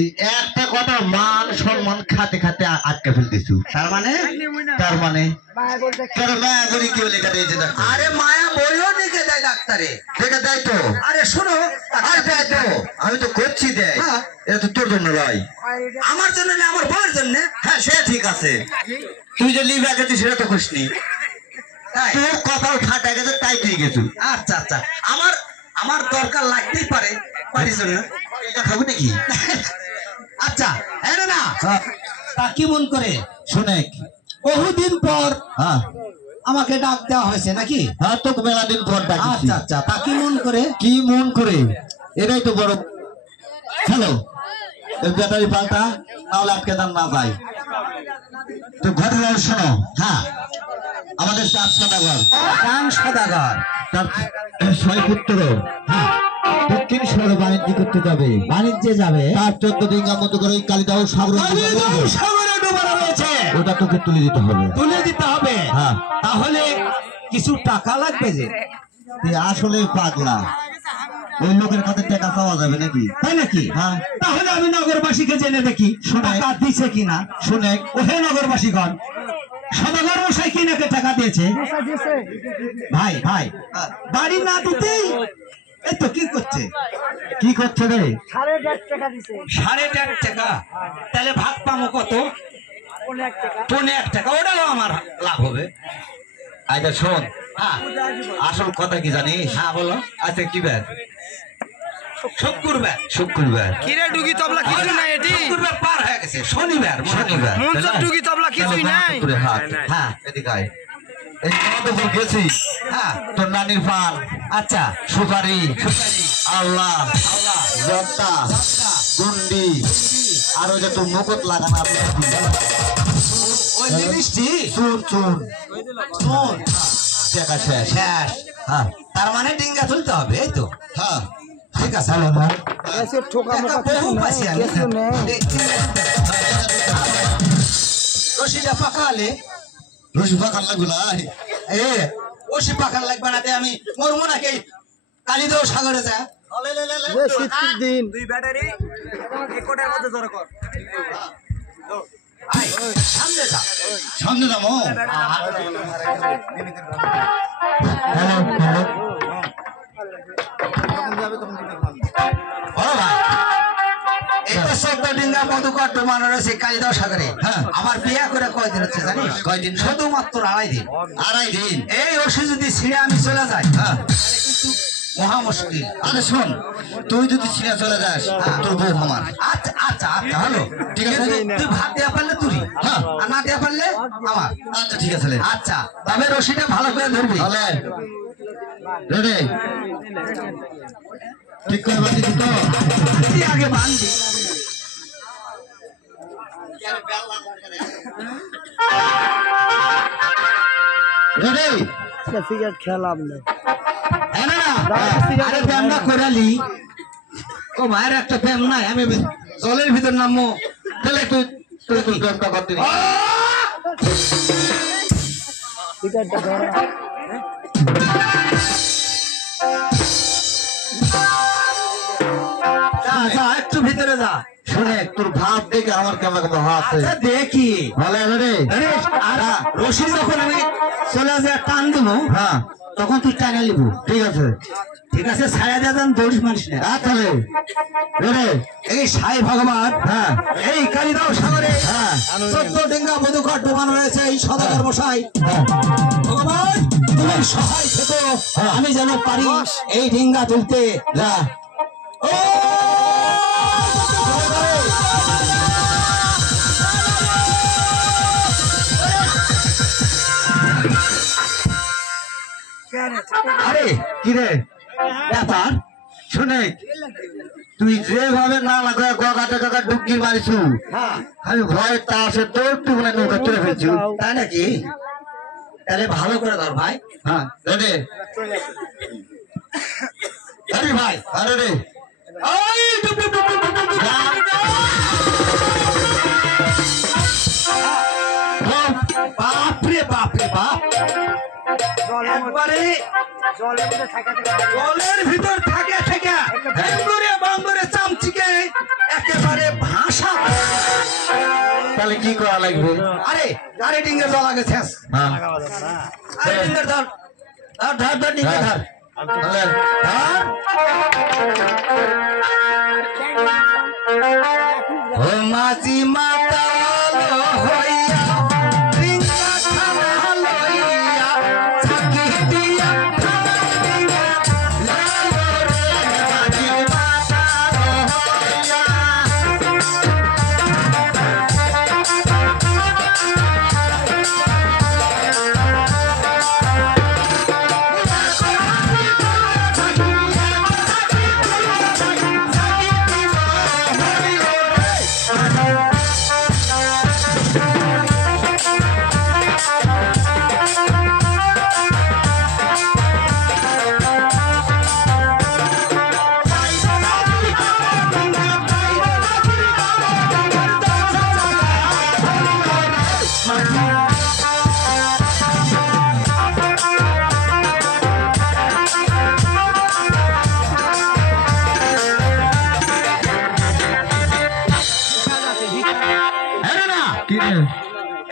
এই একটা কথা মান সম্মান খাতে খাতে আটকে ফেলতেছু। তার মানে মায়া বলি কি বলে দিয়েছে ডাক্তার? আরে মায়া বইও লিখে দেয় ডাক্তারে। দেখে দেয় তো? আরে শোনো, আর দেয় তো, আমি তো করছি দেয়। এটা তো তোর জন্য লয়, আমার জন্য না, আমার বউয়ের জন্য। হ্যাঁ সে ঠিক আছে, তুই যে লিভ আগে সেটা তো করিসনি, তোর কথাও ঠাটা গেছে তাই তুই গেছু। আচ্ছা আচ্ছা, আমার আমার দরকার লাগতেই পারে, পারিস না এটা খাবো নাকি? আচ্ছা এনে না তা কি মন করে শুনে বহুদিন পর হ্যাঁ আমাকে ডাক দেওয়া হয়েছে নাকি? হ্যাঁ তোকে মেলা দিন পর ডাকি। আচ্ছা আচ্ছা, তা কি মন করে? কি মন করে, এটাই তো বড়। হ্যালো, ব্যাটারি পাল্টা, নাহলে আটকে দাম না পাই। তো ঘটনা শোনো। হ্যাঁ, আমাদের 4 সদাগর, রাম সদাগর তার 6 পুত্র দক্ষিণ শহরে বাণিজ্য করতে যাবে। বাণিজ্যে যাবে, তার 14 ডিঙ্গা মতো করে ওই কালিদাও সাগর সাগরে ডোবানো রয়েছে, ওটা তোকে তুলে দিতে হবে। তুলে দিতে হবে? হ্যাঁ। তাহলে কিছু টাকা লাগবে যে? তুই আসলে পাগলা, ওই লোকের কাছে টাকা চাওয়া যাবে নাকি? তাই নাকি? হ্যাঁ। তাহলে আমি নগরবাসীকে জেনে দেখি টাকা দিছে কিনা। শুনে ওহে নগরবাসীগণ, সদাগর মশাই কি নাকি টাকা দিয়েছে? ভাই ভাই, বাড়ি না দিতেই এই তো কি করছে? কি করছে রে? 1.5 টাকা। তাহলে ভাগ পাবো কত? 1.5 টাকা। ওটাও আমার লাভ হবে। আচ্ছা শোন, হ্যাঁ আসল কথা কি জানিস? হ্যাঁ বলো। আচ্ছা কি বার? শুক্রবার। শুক্রবার। কিরে ডুগি তবলা কিছু নাই এটি শুক্রবার পার হয়ে গেছে, শনিবার। শনিবার। মঞ্চ ডুগি তবলা কিছুই নাই। হ্যাঁ এদিকে আয়। এই তো গেছি। হ্যাঁ তোর নানির পান, আচ্ছা, সুপারি, আল্লাহ, জর্দা, গুন্ডি, আর ওই যে তোর মুকুট লাগানো আছে, ওই মিষ্টি চুন চুন চুন দেখা শেষ। শেষ। হ্যাঁ তার মানে ডিঙ্গা তুলতে হবে, এই তো? হ্যাঁ ঠিক আছে। টাকা বহু পাইছি আমি। রশিটা পাকালে রসি পাকার লাগবে না। এ রশি পাকার লাগবে না, আমি মরবো নাকি? কালিদাও সাগরে যা। শীতের দিন দুই ব্যাটারি এক কোটার মধ্যে ধরে কর। আয়, সামনে যা। সামনে যাবো। ও ভাই, এই তো 14 ডিঙ্গা মধুকর ডোবানো রয়েছে কালিদাও সাগরে। হ্যাঁ। আমার বিয়ে করে কয়দিন হচ্ছে জানিস? কয়দিন? শুধুমাত্র 2.5 দিন। 2.5 দিন। এই ওষুধ যদি ছিঁড়ে আমি চলে যাই, হ্যাঁ। তাহলে কিন্তু মহা মুশকিল। আরে শোন, তুই যদি ছিঁড়ে চলে যাস, তোর বউ আমার। আচ্ছা আচ্ছা আচ্ছা, হলো ঠিক আছে। কিন্তু তুই ভাত দেওয়া পারলে তুই, হ্যাঁ। আর না দেওয়া পারলে আমার। আচ্ছা ঠিক আছে। আচ্ছা, তবে রশিটা ভালো করে ধরবি। তাহলে রেডি, ঠিক করে বাঁধিস তো? তুই আগে বাঁধবি। রেডি? সিগারেট খেলাম না। হ্যাঁ না, আরে ব্যায়ামটা করালি। ও মায়ের একটা ব্যায়াম নাই, আমি জলের ভিতর নামবো। তাহলে তুই তুই ব্যায়ামটা করতে নি। সিগারেটটা ধরা। যা যা, একটু ভিতরে যা। শুনে তোর ভাব দেখে আমার কেমন কেমন আছে। আচ্ছা দেখি। ভালো রেডি? আরে, আর রশি যখন আমি চলে যায় টান দেবো, হ্যাঁ তখন তুই টানে নিবো। ঠিক আছে। ঠিক আছে, ছায়া দিয়ে দেন, দোষ মানিস না। তাহলে রেডি? এই সাই ভগবান, হ্যাঁ এই কালিদাও সাগরে হ্যাঁ 14 ডিঙ্গা মধুকর ডোবানো রয়েছে এই সদাগর মশাই। ভগবান তুমি সহায় থেকো, আমি যেন পারি এই ডিঙ্গা তুলতে। যা। ও আরে কি রে ব্যাপার, শুনে, তুই যেভাবে না লাগা গগাতে গগা ডুবকি মারিছু, হ্যাঁ আমি ভয় তা আছে তোর তুই বলে নৌকা তুলে ফেলছু। তাই নাকি? তাহলে ভালো করে ধর ভাই। হ্যাঁ রেডি? আরে ভাই, আরে রে এই ডুব ডুব ডুব ডুব ডুব ডুব। বাপরে বাপরে বাপ, একবারে জলের ভিতর থাকে থেকে বান্দরে চামচিকে একেবারে তাহলে কি করা লাগবে? আরে আরে ডিঙ্গের জল আগে শেষ হ্যাঁ আরে ডিঙ্গের ধর ধর ধর ধর ডিঙ্গের ধর তাহলে ধর ও মাঝি মাতাল হইয়া ডিঙ্গা খানা লইয়া ছাকি দিয়া খানা ডিঙ্গা লালো রে মাঝি মাতাল হইয়া কি রে?